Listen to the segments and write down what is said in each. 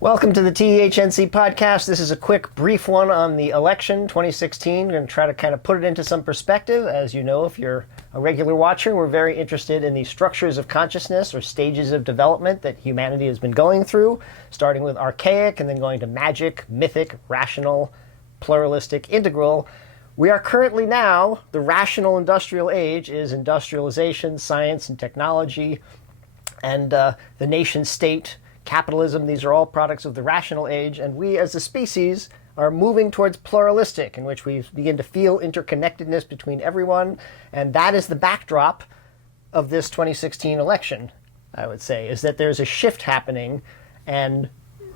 Welcome to the TEHNC podcast. This is a quick, brief one on the election 2016. We're going to try to kind of put it into some perspective. As you know, if you're a regular watcher, we're very interested in the structures of consciousness or stages of development that humanity has been going through, starting with archaic and then going to magic, mythic, rational, pluralistic, integral. We are currently now, the rational industrial age is industrialization, science and technology, and the nation state, capitalism. These are all products of the rational age, and we as a species are moving towards pluralistic, in which we begin to feel interconnectedness between everyone, and that is the backdrop of this 2016 election, I would say, is that there's a shift happening, and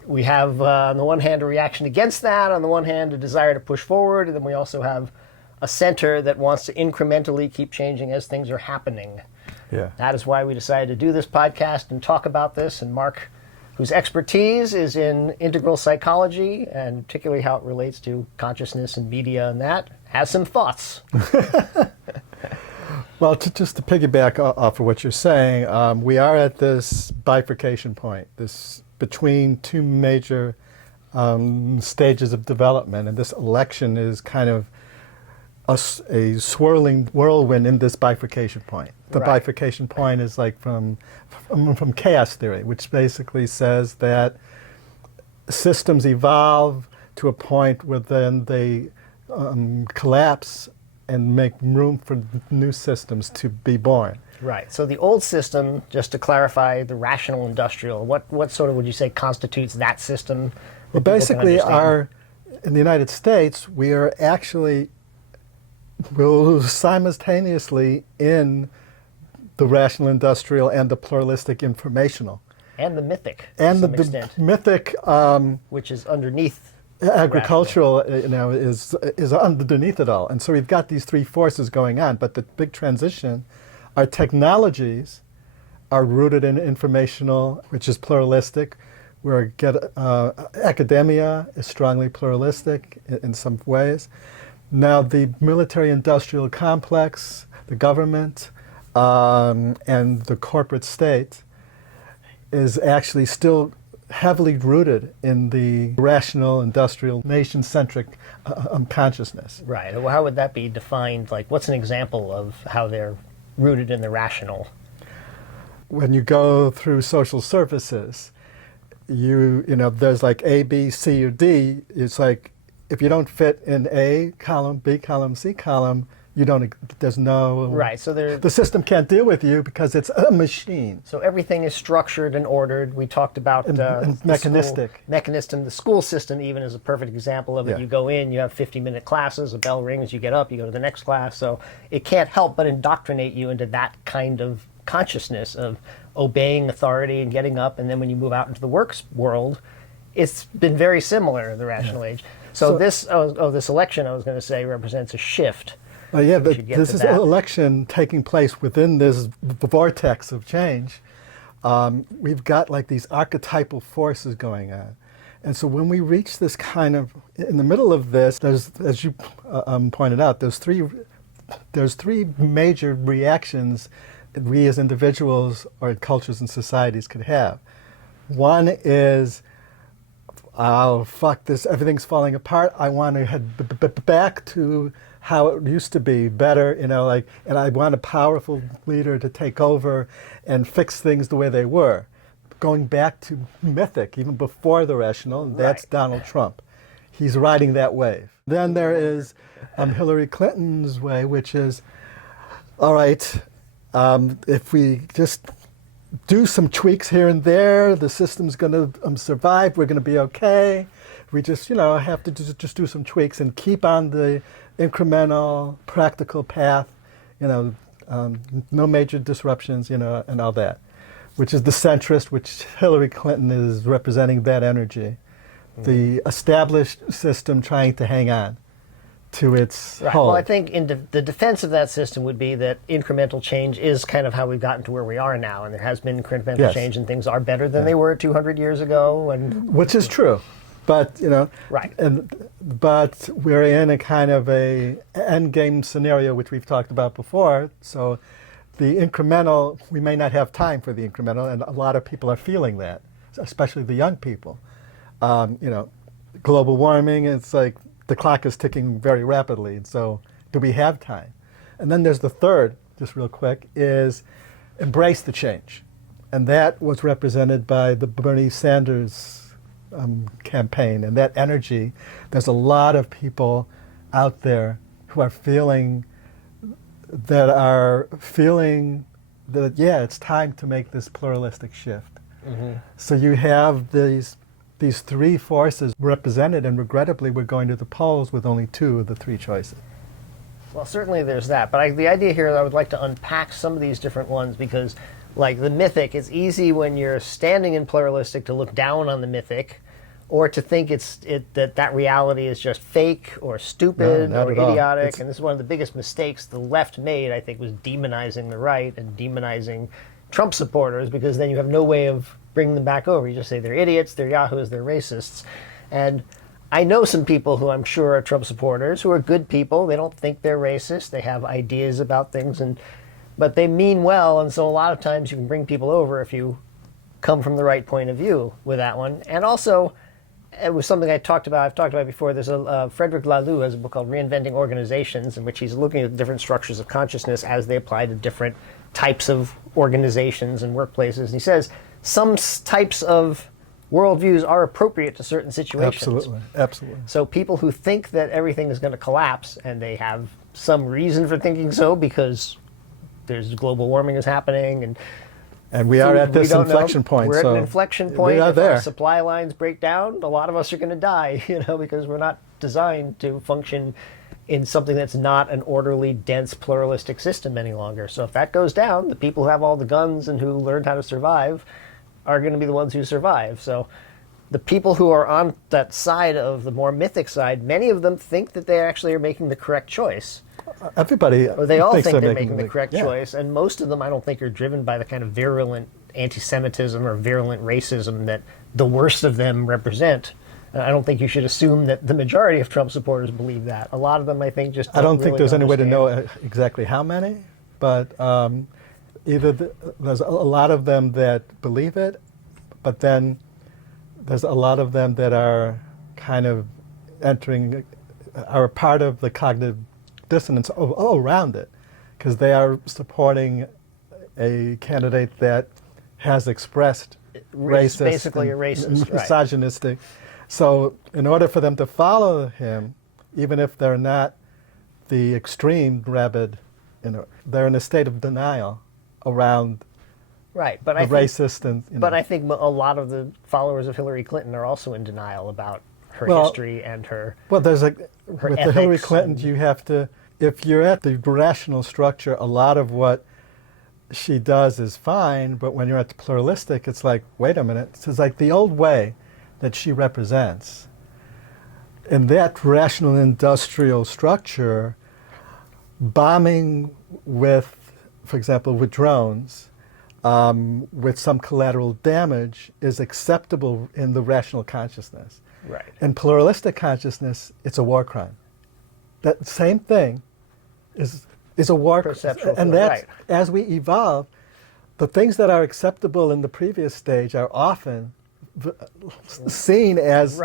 we have, on the one hand, a reaction against that, on the one hand, a desire to push forward, and then we also have a center that wants to incrementally keep changing as things are happening. Yeah. That is why we decided to do this podcast and talk about this, and Mark, whose expertise is in integral psychology, and particularly how it relates to consciousness and media and that, has some thoughts. Well, just to piggyback off of what you're saying, we are at this bifurcation point, this between two major stages of development, and this election is kind of a swirling whirlwind in this bifurcation point. The Right. bifurcation point is like from chaos theory, which basically says that systems evolve to a point where then they collapse and make room for new systems to be born. Right. So the old system, just to clarify, the rational industrial, what sort of would you say constitutes that system? Well, basically, in the United States, we are actually simultaneously in the rational industrial and the pluralistic informational. And the mythic, And to some the extent, mythic which is underneath agricultural is underneath it all. And so we've got these three forces going on, but the big transition, our technologies are rooted in informational, which is pluralistic, where academia is strongly pluralistic in some ways. Now the military-industrial complex, the government, and the corporate state is actually still heavily rooted in the rational, industrial, nation-centric consciousness. Right. Well, how would that be defined? Like, what's an example of how they're rooted in the rational? When you go through social services, you know, there's like A, B, C, or D. It's like, if you don't fit in A column, B column, C column, there's no... Right, so the system can't deal with you because it's a machine. So everything is structured and ordered. We talked about and mechanistic. The school system even is a perfect example of it. Yeah. You go in, you have 50-minute classes, a bell rings, you get up, you go to the next class. So it can't help but indoctrinate you into that kind of consciousness of obeying authority and getting up. And then when you move out into the works world, it's been very similar in the rational age. So this election, I was going to say, represents a shift. Well, yeah, this is an election taking place within this vortex of change. We've got like these archetypal forces going on. And so when we reach this kind of, in the middle of this, there's, as you pointed out, there's three major reactions we as individuals or cultures and societies could have. One is, oh, fuck this, everything's falling apart. I want to head back to how it used to be, better, you know, like, and I want a powerful leader to take over and fix things the way they were. Going back to mythic, even before the rational, that's Donald Trump. He's riding that wave. Then there is Hillary Clinton's way, which is, all right, if we just do some tweaks here and there, the system's going to survive, we're going to be okay. We just, you know, have to just do some tweaks and keep on the incremental, practical path, you know, no major disruptions, you know, and all that, which is the centrist, which Hillary Clinton is representing that energy. The established system trying to hang on to its hold. Well, I think the defense of that system would be that incremental change is kind of how we've gotten to where we are now, and there has been incremental change, and things are better than they were 200 years ago. Which is true. But, you know, right. But we're in a kind of a end game scenario, which we've talked about before. So the incremental, we may not have time for the incremental, and a lot of people are feeling that, especially the young people. You know, global warming, it's like the clock is ticking very rapidly. And so do we have time? And then there's the third, just real quick, is embrace the change. And that was represented by the Bernie Sanders campaign and that energy. There's a lot of people out there who are feeling that, yeah, it's time to make this pluralistic shift. Mm-hmm. So you have these three forces represented, and regrettably we're going to the polls with only two of the three choices. Well, certainly there's that, but the idea here, I would like to unpack some of these different ones, because like the mythic, it's easy when you're standing in pluralistic to look down on the mythic, or to think that reality is just fake or stupid or idiotic. And this is one of the biggest mistakes the left made, I think, was demonizing the right and demonizing Trump supporters, because then you have no way of bringing them back over. You just say they're idiots, they're yahoos, they're racists. And I know some people who I'm sure are Trump supporters who are good people. They don't think they're racist. They have ideas about things, but they mean well. And so a lot of times you can bring people over if you come from the right point of view with that one. And also, it was something I've talked about before. There's Frederick Laloux has a book called Reinventing Organizations, in which he's looking at different structures of consciousness as they apply to different types of organizations and workplaces. And he says some types of worldviews are appropriate to certain situations. Absolutely. So people who think that everything is going to collapse, and they have some reason for thinking so, because there's global warming is happening, and we are at this inflection point. We're at an inflection point. If our supply lines break down, a lot of us are going to die, because we're not designed to function in something that's not an orderly, dense, pluralistic system any longer. So if that goes down, the people who have all the guns and who learned how to survive are going to be the ones who survive. So the people who are on that side of the more mythic side, many of them think that they actually are making the correct choice. Everybody or they all think they're making the correct choice, and most of them I don't think are driven by the kind of virulent anti-Semitism or virulent racism that the worst of them represent. I don't think you should assume that the majority of Trump supporters believe that. A lot of them, I think, just I don't think really there's any way to understand. know exactly how many, but there's a lot of them that believe it, but then there's a lot of them that are kind of are part of the cognitive dissonance around it, because they are supporting a candidate that has expressed racist, basically a racist, misogynistic. Right. So in order for them to follow him, even if they're not the extreme rabid, they're in a state of denial around but the racist. But I think a lot of the followers of Hillary Clinton are also in denial about her history and her there's with the Hillary Clinton, and, you have to, if you're at the rational structure, a lot of what she does is fine, but when you're at the pluralistic, it's like, wait a minute, it's like the old way that she represents. In that rational industrial structure, bombing with, for example, with drones, with some collateral damage is acceptable in the rational consciousness. Right. In pluralistic consciousness, it's a war crime. That same thing is a war crime. And that's, as we evolve, the things that are acceptable in the previous stage are often seen as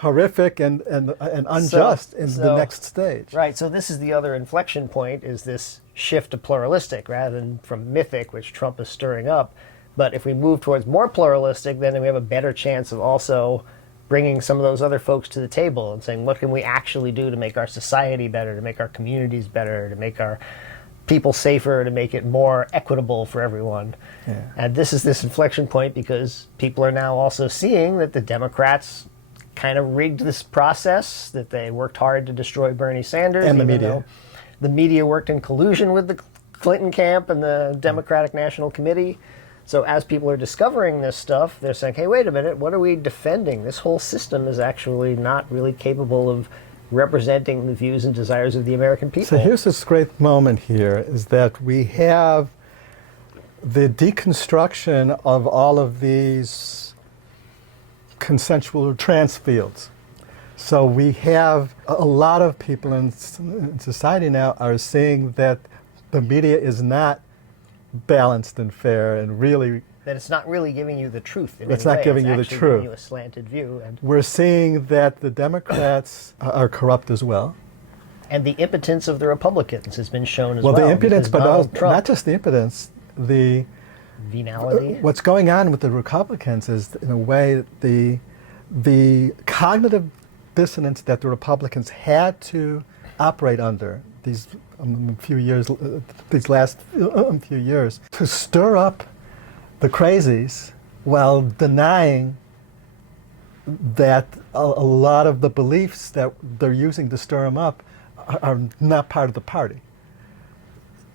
horrific and unjust in the next stage. Right, so this is the other inflection point, is this shift to pluralistic rather than from mythic, which Trump is stirring up. But if we move towards more pluralistic, then we have a better chance of also bringing some of those other folks to the table and saying, what can we actually do to make our society better, to make our communities better, to make our people safer, to make it more equitable for everyone. Yeah. And this is this inflection point because people are now also seeing that the Democrats kind of rigged this process, that they worked hard to destroy Bernie Sanders. And the media. The media worked in collusion with the Clinton camp and the Democratic National Committee. So as people are discovering this stuff, they're saying, hey, wait a minute, what are we defending? This whole system is actually not really capable of representing the views and desires of the American people. So here's this great moment here, is that we have the deconstruction of all of these consensual trans fields. So we have a lot of people in society now are seeing that the media is not balanced and fair and really That it's not really giving you the truth in It's any not way. giving It's you the actually truth. giving you a slanted view. And We're seeing that the Democrats are corrupt as well. the impotence of the Republicans has been shown as Well, well. the impotence, because but Donald Trump, not just the impotence, the venality. what's going on with the Republicans is, in a way, the cognitive dissonance that the Republicans had to operate under these last few years to stir up the crazies while denying that a lot of the beliefs that they're using to stir them up are not part of the party.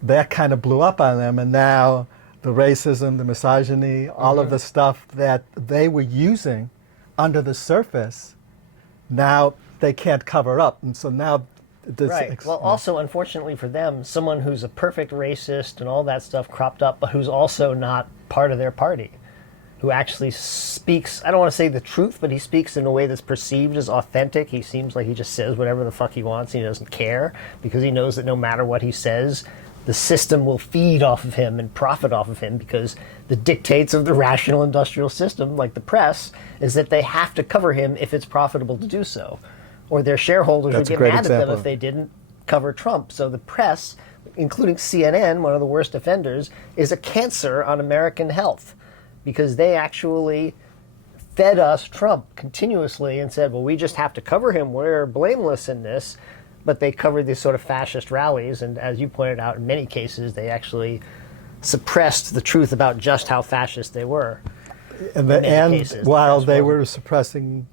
That kind of blew up on them, and now the racism, the misogyny, all of the stuff that they were using under the surface, now they can't cover up. And so now Right. Well, also, unfortunately for them, someone who's a perfect racist and all that stuff cropped up, but who's also not part of their party, who actually speaks, I don't want to say the truth, but he speaks in a way that's perceived as authentic. He seems like he just says whatever the fuck he wants. And he doesn't care because he knows that no matter what he says, the system will feed off of him and profit off of him, because the dictates of the rational industrial system, like the press, is that they have to cover him if it's profitable to do so. Or their shareholders would get mad at them if they didn't cover Trump. So the press, including CNN, one of the worst offenders, is a cancer on American health, because they actually fed us Trump continuously and said, well, we just have to cover him. We're blameless in this. But they covered these sort of fascist rallies. And as you pointed out, in many cases, they actually suppressed the truth about just how fascist they were. And while they were suppressing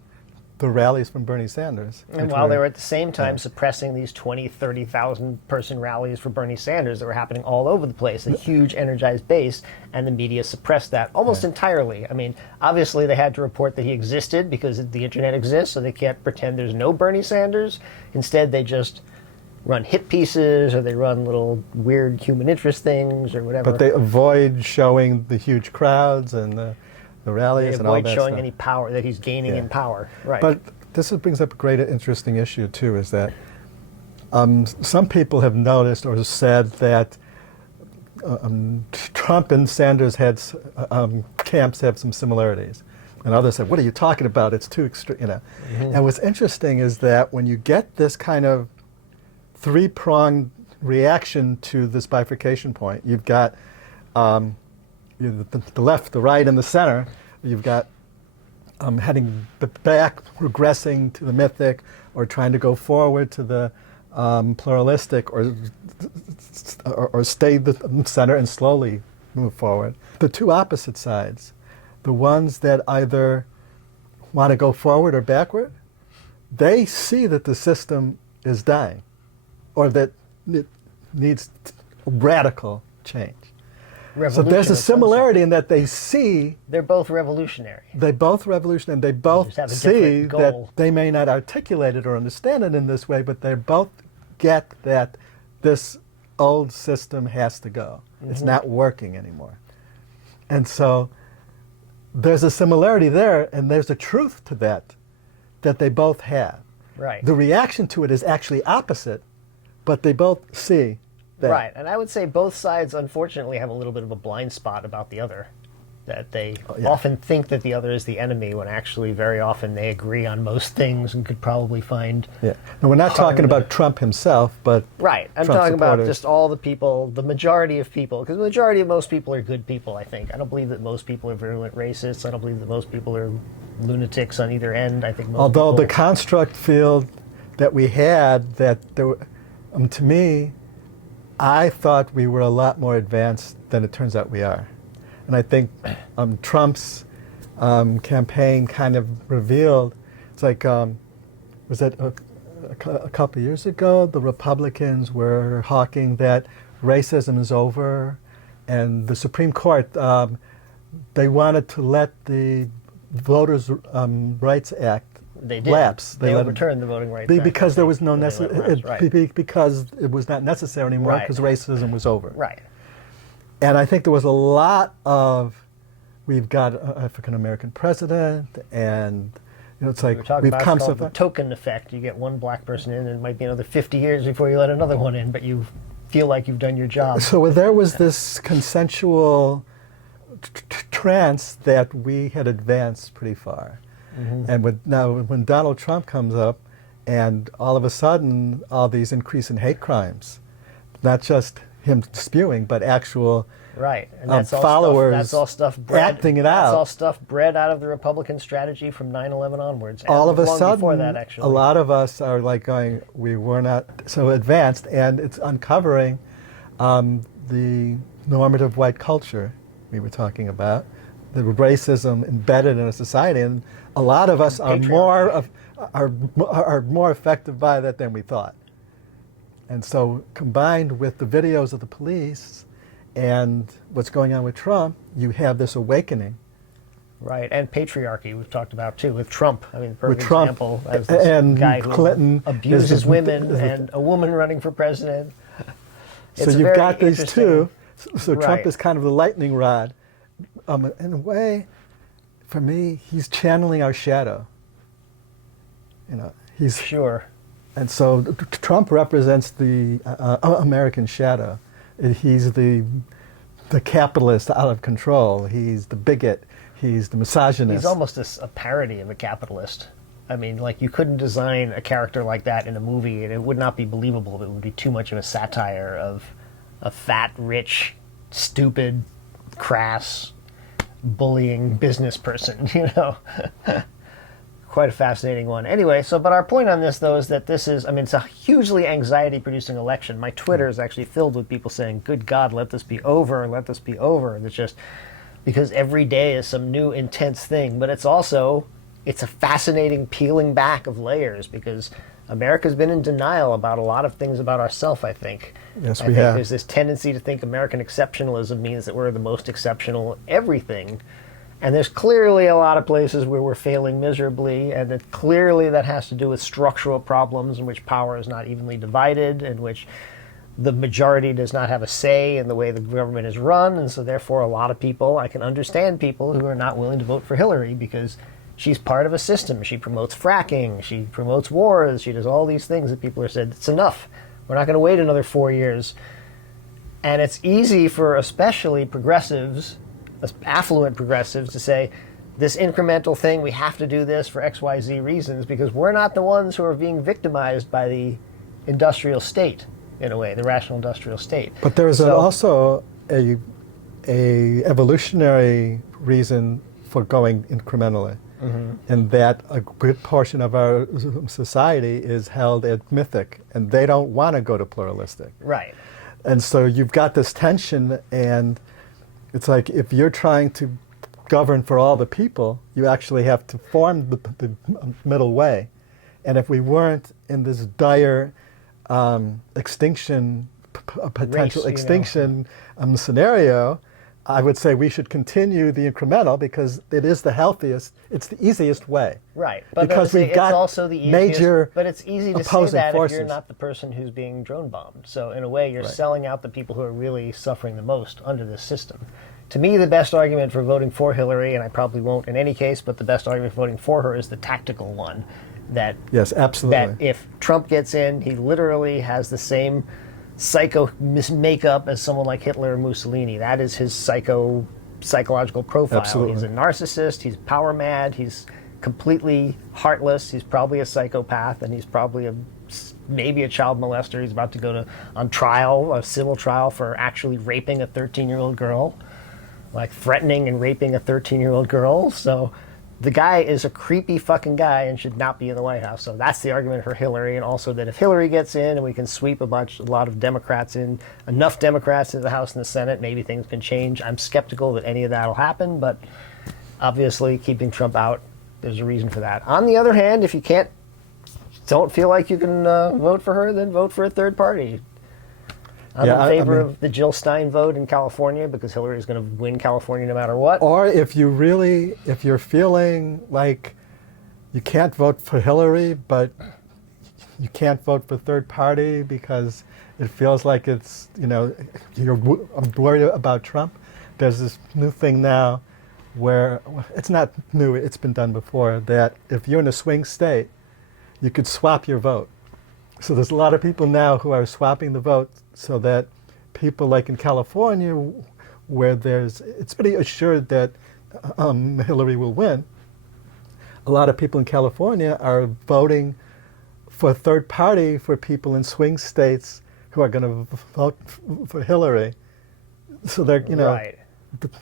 the rallies from Bernie Sanders. And while they were at the same time suppressing these 20, 30,000 person rallies for Bernie Sanders that were happening all over the place, a huge energized base, and the media suppressed that almost entirely. I mean, obviously they had to report that he existed because the internet exists, so they can't pretend there's no Bernie Sanders. Instead, they just run hit pieces, or they run little weird human interest things or whatever. But they avoid showing the huge crowds and the rallies and all that stuff. They avoid showing any power that he's gaining in power. Right. But this brings up a great interesting issue too, is that some people have noticed or said that Trump and Sanders had camps have some similarities, and others said, "What are you talking about? It's too extreme." And what's interesting is that when you get this kind of three-pronged reaction to this bifurcation point, you've got the left, the right, and the center. You've got heading back, regressing to the mythic, or trying to go forward to the pluralistic, or stay the center and slowly move forward. The two opposite sides, the ones that either want to go forward or backward, they see that the system is dying, or that it needs radical change. So there's a similarity in that they see... They're both revolutionary. They're both revolutionary, and they both see that they may not articulate it or understand it in this way, but they both get that this old system has to go. It's not working anymore. And so there's a similarity there, and there's a truth to that they both have. Right. The reaction to it is actually opposite, but they both see that. Right, and I would say both sides, unfortunately, have a little bit of a blind spot about the other. That they often think that the other is the enemy, when actually very often they agree on most things and could probably find... Yeah. Now, we're not talking about Trump himself, but right. I'm Trump talking supporters. about just all the people, the majority of people, because the majority of most people are good people, I think. I don't believe that most people are virulent racists. I don't believe that most people are lunatics on either end. I think most Although people... the construct field that we had, that there, to me, I thought we were a lot more advanced than it turns out we are. And I think Trump's campaign kind of revealed, it's like, was it a couple of years ago, the Republicans were hawking that racism is over, and the Supreme Court, they wanted to let the Voters' Rights Act lapse. They overturned the Voting Rights Act. Because there was no because it was not necessary anymore, because racism was over. Right. And I think there was a lot of, we've got an African-American president, and it's like we've come so far. The token effect. You get one black person in, and it might be another 50 years before you let another one in, but you feel like you've done your job. So there was this consensual trance that we had advanced pretty far. And when Donald Trump comes up, and all of a sudden, all these increase in hate crimes, not just him spewing, but actual right, and that's followers that's all stuff bred, acting it out. That's all stuff bred out of the Republican strategy from 9/11 onwards. And all of a long sudden, before that, actually, a lot of us are like going, we were not so advanced, and it's uncovering the normative white culture we were talking about, the racism embedded in a society, and a lot of us are more affected by that than we thought. And so, combined with the videos of the police and what's going on with Trump, you have this awakening. Right, and patriarchy we've talked about too with Trump. I mean, perfect with Trump, example as this and guy who Clinton abuses women and a woman running for president. So you've got these two. So right. Trump is kind of the lightning rod. In a way, for me, he's channeling our shadow. He's sure. And so Trump represents the American shadow. He's the capitalist out of control. He's the bigot. He's the misogynist. He's almost a parody of a capitalist. I mean, like, you couldn't design a character like that in a movie, and it would not be believable. It would be too much of a satire of a fat, rich, stupid, crass, bullying business person, Quite a fascinating one. Anyway, but our point on this, though, is that it's a hugely anxiety-producing election. My Twitter is actually filled with people saying, good God, let this be over, let this be over. And it's just because every day is some new intense thing. But it's a fascinating peeling back of layers, because America's been in denial about a lot of things about ourselves, I think. Yes, I we think have. There's this tendency to think American exceptionalism means that we're the most exceptional at everything. And there's clearly a lot of places where we're failing miserably, and clearly that has to do with structural problems in which power is not evenly divided, in which the majority does not have a say in the way the government is run, and so therefore a lot of people, I can understand people who are not willing to vote for Hillary because she's part of a system. She promotes fracking, she promotes wars, she does all these things that people have said, it's enough. We're not going to wait another 4 years. And it's easy for especially progressives, affluent progressives, to say, this incremental thing, we have to do this for XYZ reasons, because we're not the ones who are being victimized by the industrial state, in a way, the rational industrial state. But there's also a evolutionary reason for going incrementally, in that a good portion of our society is held at Mythic, and they don't want to go to Pluralistic. Right. And so you've got this tension, and it's like, if you're trying to govern for all the people, you actually have to form the middle way. And if we weren't in this dire potential extinction scenario, I would say we should continue the incremental, because it is the healthiest, it's the easiest way. Right, but because we've got it's also the easiest, major but it's easy to say opposing that forces. if you're not the person who's being drone bombed. So in a way, you're Right. selling out the people who are really suffering the most under this system. To me, the best argument for voting for Hillary, and I probably won't in any case, but the best argument for voting for her is the tactical one. That Yes, absolutely. that if Trump gets in, he literally has the same psycho makeup as someone like Hitler or Mussolini. That is his psychological profile. Absolutely. He's a narcissist, he's power mad, he's completely heartless, he's probably a psychopath, and he's probably maybe a child molester. He's about to go on trial, a civil trial, for actually raping a 13-year-old girl, like threatening and raping a 13-year-old girl. So the guy is a creepy fucking guy and should not be in the White House. So that's the argument for Hillary, and also that if Hillary gets in and we can sweep a lot of Democrats in, enough Democrats into the House and the Senate, maybe things can change. I'm skeptical that any of that will happen, but obviously keeping Trump out, there's a reason for that. On the other hand, if you don't feel like you can vote for her, then vote for a third party. I'm in favor of the Jill Stein vote in California, because Hillary is going to win California no matter what. Or if you're feeling like you can't vote for Hillary, but you can't vote for third party because it feels like it's, you're worried about Trump, there's this new thing now where, it's not new, it's been done before, that if you're in a swing state, you could swap your vote. So there's a lot of people now who are swapping the vote, so that people like in California, where it's pretty assured that Hillary will win, a lot of people in California are voting for a third party for people in swing states who are going to vote for Hillary. So they're, Right.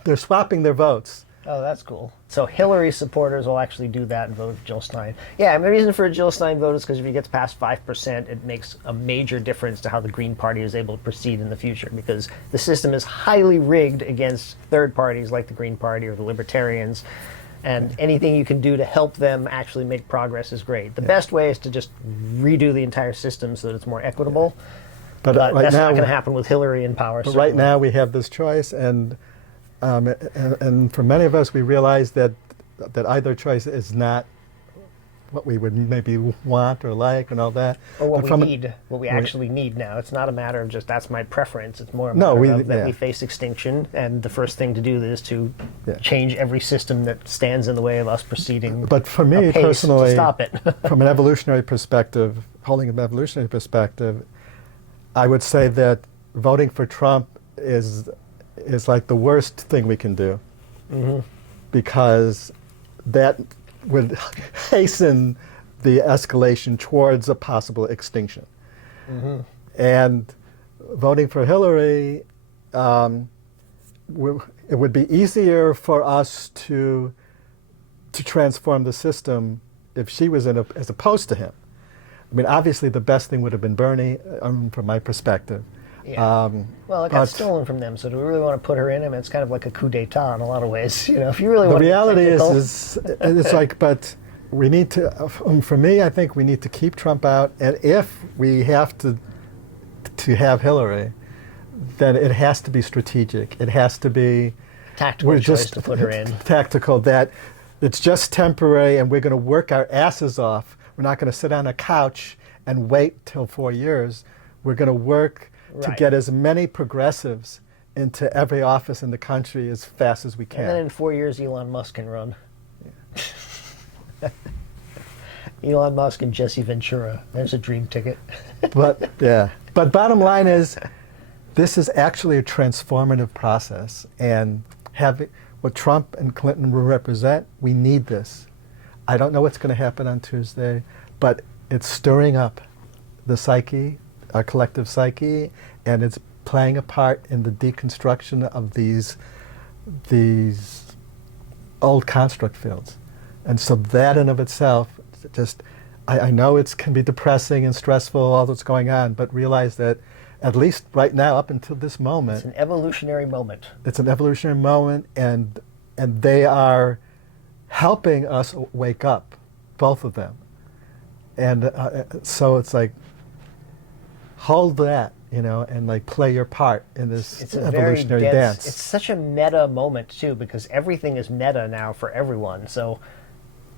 they're swapping their votes. Oh, that's cool. So Hillary supporters will actually do that and vote for Jill Stein. Yeah, and the reason for a Jill Stein vote is because if he gets past 5%, it makes a major difference to how the Green Party is able to proceed in the future, because the system is highly rigged against third parties like the Green Party or the Libertarians, and anything you can do to help them actually make progress is great. The best way is to just redo the entire system so that it's more equitable, but right that's now, not going to happen with Hillary in power. But right now we have this choice, and for many of us, we realize that either choice is not what we would maybe want or like and all that. Or what we need, what we actually need now. It's not a matter of just that's my preference. It's more a matter of that we face extinction, and the first thing to do is to change every system that stands in the way of us proceeding. But for me personally, to stop it. from an evolutionary perspective, holding an evolutionary perspective, I would say that voting for Trump is like the worst thing we can do, because that would hasten the escalation towards a possible extinction. And voting for Hillary, it would be easier for us to transform the system if she was as opposed to him. I mean, obviously the best thing would have been Bernie, from my perspective. Yeah. Well, it got stolen from them, so do we really want to put her in? I mean, it's kind of like a coup d'etat in a lot of ways. If you really want to be technical. The reality is it's like, but we need to, for me, I think we need to keep Trump out, and if we have to have Hillary, then it has to be strategic. It has to be tactical choice to put her in. Tactical, that it's just temporary, and we're going to work our asses off. We're not going to sit on a couch and wait till 4 years. We're going to work to get as many progressives into every office in the country as fast as we can. And then in 4 years, Elon Musk can run. Elon Musk and Jesse Ventura. There's a dream ticket. But bottom line is, this is actually a transformative process, and having what Trump and Clinton will represent, we need this. I don't know what's going to happen on Tuesday, but it's stirring up the psyche, our collective psyche, and it's playing a part in the deconstruction of these old construct fields. And so that in of itself, just, I know it can be depressing and stressful, all that's going on, but realize that at least right now, up until this moment, it's an evolutionary moment. It's an evolutionary moment, and they are helping us wake up, both of them. And so it's like, hold that, and like play your part in this evolutionary dance. It's such a meta moment too, because everything is meta now for everyone. So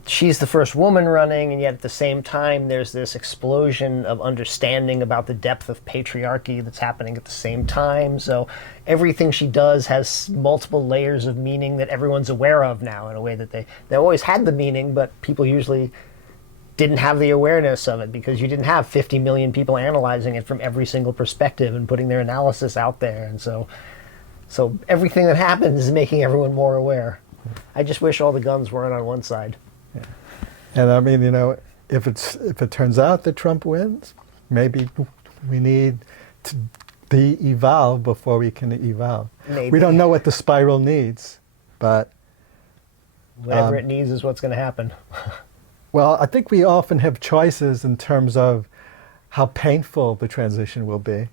she's the first woman running, and yet at the same time there's this explosion of understanding about the depth of patriarchy that's happening at the same time. So everything she does has multiple layers of meaning that everyone's aware of now, in a way that they always had the meaning, but people usually didn't have the awareness of it because you didn't have 50 million people analyzing it from every single perspective and putting their analysis out there. And so everything that happens is making everyone more aware. I just wish all the guns weren't on one side. Yeah. And I mean, if it turns out that Trump wins, maybe we need to de-evolve before we can evolve. Maybe. We don't know what the spiral needs, but whatever it needs is what's going to happen. Well, I think we often have choices in terms of how painful the transition will be.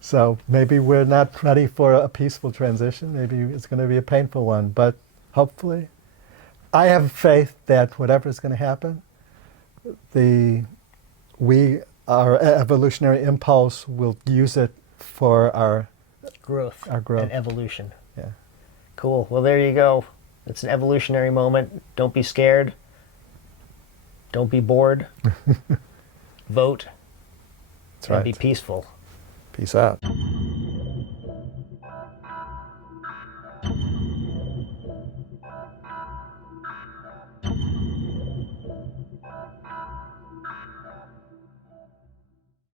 So maybe we're not ready for a peaceful transition. Maybe it's going to be a painful one, but hopefully, I have faith that whatever is going to happen, our evolutionary impulse will use it for our growth. Our growth and evolution. Yeah. Cool. Well, there you go. It's an evolutionary moment. Don't be scared. Don't be bored. Vote. That's right. And be peaceful. Peace out.